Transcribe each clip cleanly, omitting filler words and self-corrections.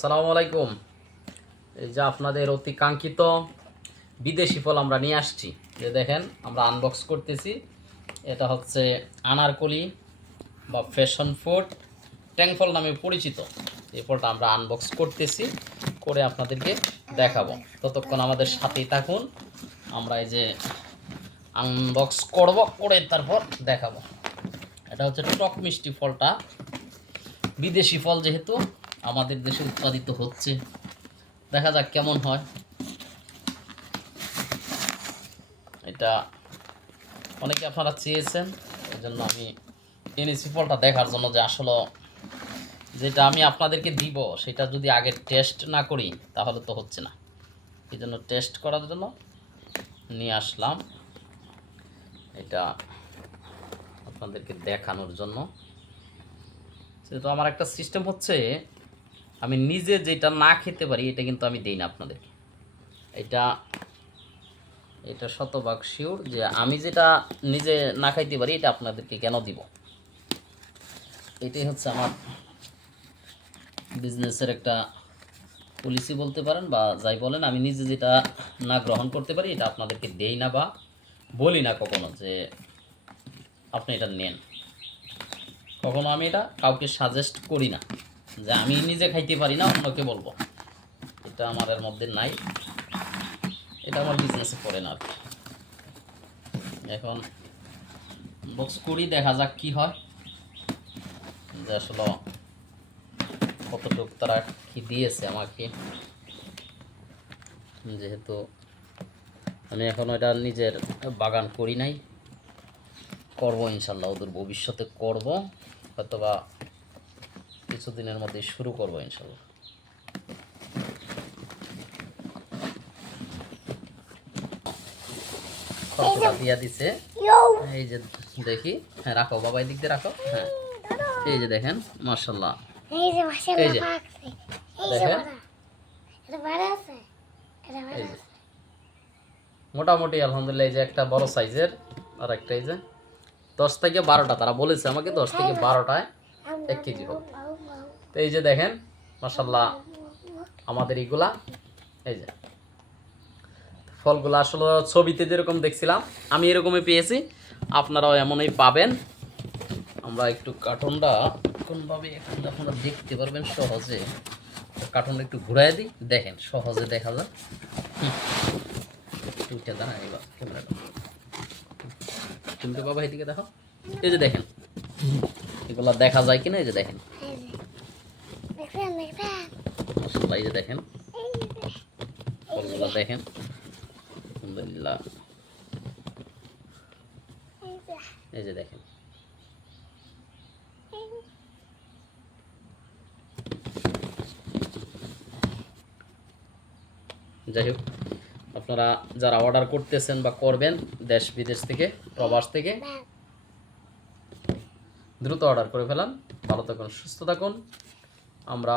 আসসালামু আলাইকুম। এই যে আপনাদের অতি কাঙ্ক্ষিত বিদেশি ফল আমরা নিয়ে আসছি। যে দেখেন আমরা আনবক্স করতেছি। এটা হচ্ছে আনারকলি বা ফ্যাশন ফ্রুট ট্যাং ফল নামে পরিচিত। এই ফলটা আমরা আনবক্স করতেছি, করে আপনাদেরকে দেখাবো। ততক্ষণ আমাদের সাথেই থাকুন। আমরা এই যে আনবক্স করব, করে তারপর দেখাবো। এটা হচ্ছে টক মিষ্টি ফলটা। বিদেশি ফল যেহেতু আমাদের দেশে উৎপাদিত হচ্ছে, দেখা যাক কেমন হয়। এটা অনেকে আপনারা চেয়েছেন, এই জন্য আমি এনেছি ফলটা দেখার জন্য যে আসলে যেটা আমি আপনাদেরকে দিব সেটা যদি আগে টেস্ট না করি তাহলে তো হচ্ছে না। এই জন্য টেস্ট করার জন্য নিয়ে আসলাম, এটা আপনাদেরকে দেখানোর জন্য। সেহেতু আমার একটা সিস্টেম হচ্ছে, আমি নিজে যেটা না খেতে পারি এটা কিন্তু আমি দিই না আপনাদেরকে। এটা এটা শতভাগ শিওর যে আমি যেটা নিজে না খাইতে পারি এটা আপনাদেরকে কেন দিব। এটাই হচ্ছে আমার বিজনেসের একটা পলিসি বলতে পারেন, বা যাই বলেন। আমি নিজে যেটা না গ্রহণ করতে পারি এটা আপনাদেরকে দেই না, বা বলি না কখনো যে আপনি এটা নেন। কখনো আমি এটা কাউকে সাজেস্ট করি না যে আমি নিজে খাইতে পারি না অন্যকে বলবো, এটা আমার এর মধ্যে নাই। এটা আমার বিজনেসে পড়ে না আর কি। এখন বক্স করি, দেখা যাক কি হয়, যে আসলে কতটুকু তারা কি দিয়েছে আমাকে। যেহেতু আমি এখনও এটা নিজের বাগান করি নাই, করবো ইনশাল্লাহ, ওদের ভবিষ্যতে করব, হয়তোবা কিছুদিনের মধ্যে শুরু করবো ইনশাল্লাহ। খরচটা দিয়া দিছে, এই যে দেখি। হ্যাঁ রাখো বাবা, এই দিক দিয়ে রাখো। হ্যাঁ এই যে দেখেন, মাশাআল্লাহ। এই যে দেখেন, এই যে মোটামুটি আলহামদুলিল্লাহ। এই যে একটা বড় সাইজের, আর একটা এই যে 10 থেকে 12টা, তারা বলেছে আমাকে 10 থেকে 12টায় 1 কেজি হবে। তো এই যে দেখেন মাশাআল্লাহ আমাদের এইগুলা, এই যে ফলগুলো আসলে ছবিতে যেরকম দেখছিলাম আমি এরকমই পেয়েছি, আপনারাও এমনই পাবেন। আমরা একটু কার্টুনটা কোনভাবে এখন আপনারা দেখতে পারবেন সহজে, কার্টুনটা একটু ঘুরাই দিই, দেখেন সহজে দেখা যায়। একটু উঠে দাঁড়া এবার ক্যামেরাটা, কিন্তু বাবা এদিকে দেখো। এই যে দেখেন এগুলা দেখা যায় কিনা, এই যে দেখেন মাশাআল্লাহ। এই যে দেখেন ফলগুলো দেখেন, আলহামদুলিল্লাহ। এই যে দেখেন, যাই হোক আপনারা যারা অর্ডার করতেছেন বা করবেন দেশ বিদেশ থেকে, প্রবাস থেকে, দ্রুত অর্ডার করে ফেলান। ভালো থাকুন, সুস্থ থাকুন। আমরা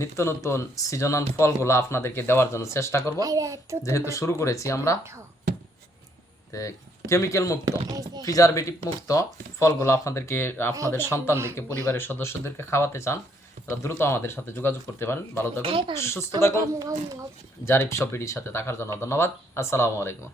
নিত্য নতুন সিজনাল ফলগুলো আপনাদেরকে দেওয়ার জন্য চেষ্টা করব। যেহেতু শুরু করেছি আমরা, কেমিক্যাল মুক্ত, প্রিজারভেটিভ মুক্ত ফলগুলো আপনাদেরকে, আপনাদের সন্তানদেরকে, পরিবারের সদস্যদেরকে খাওয়াতে চান, তারা দ্রুত আমাদের সাথে যোগাযোগ করতে পারেন। ভালো থাকুন, সুস্থ থাকুন। জারিফ শপিডির সাথে থাকার জন্য ধন্যবাদ। আসসালামু আলাইকুম।